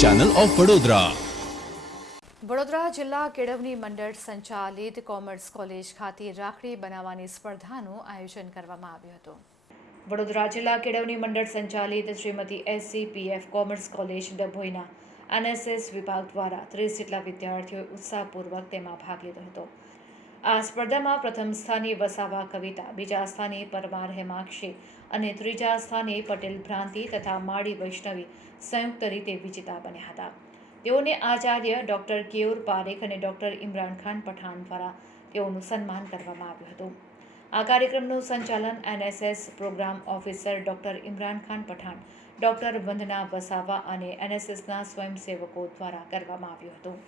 Channel of Vadodara Vadodara જિલ્લા કેળવણી મંડળ સંચાલિત કોમર્સ કોલેજ ખાતે રાખડી બનાવવાની સ્પર્ધાનું આયોજન કરવામાં આવ્યું હતું. વડોદરા જિલ્લા કેળવણી મંડળ સંચાલિત શ્રીમતી એસસીપીએફ કોમર્સ કોલેજ ડભોઈના એનએસએસ વિભાગ દ્વારા ત્રીસ જેટલા વિદ્યાર્થીઓએ ઉત્સાહપૂર્વક તેમાં ભાગ લીધો હતો. આ સ્પર્ધામાં પ્રથમ સ્થાને વસાવા કવિતા, બીજા સ્થાને પરમાર હેમાક્ષી અને ત્રીજા સ્થાને પટેલ ભ્રાંતિ તથા માળી વૈષ્ણવી સંયુક્ત રીતે વિજેતા બન્યા હતા. તેઓને આચાર્ય ડૉક્ટર કેયુર પારેખ અને ડૉક્ટર ઇમરાન ખાન પઠાણ દ્વારા તેઓનું સન્માન કરવામાં આવ્યું હતું. આ કાર્યક્રમનું સંચાલન NSS programme officer doctor Imran Khan Pathan, doctor Vandana Vasava અને એનએસએસના સ્વયંસેવકો દ્વારા કરવામાં આવ્યું હતું.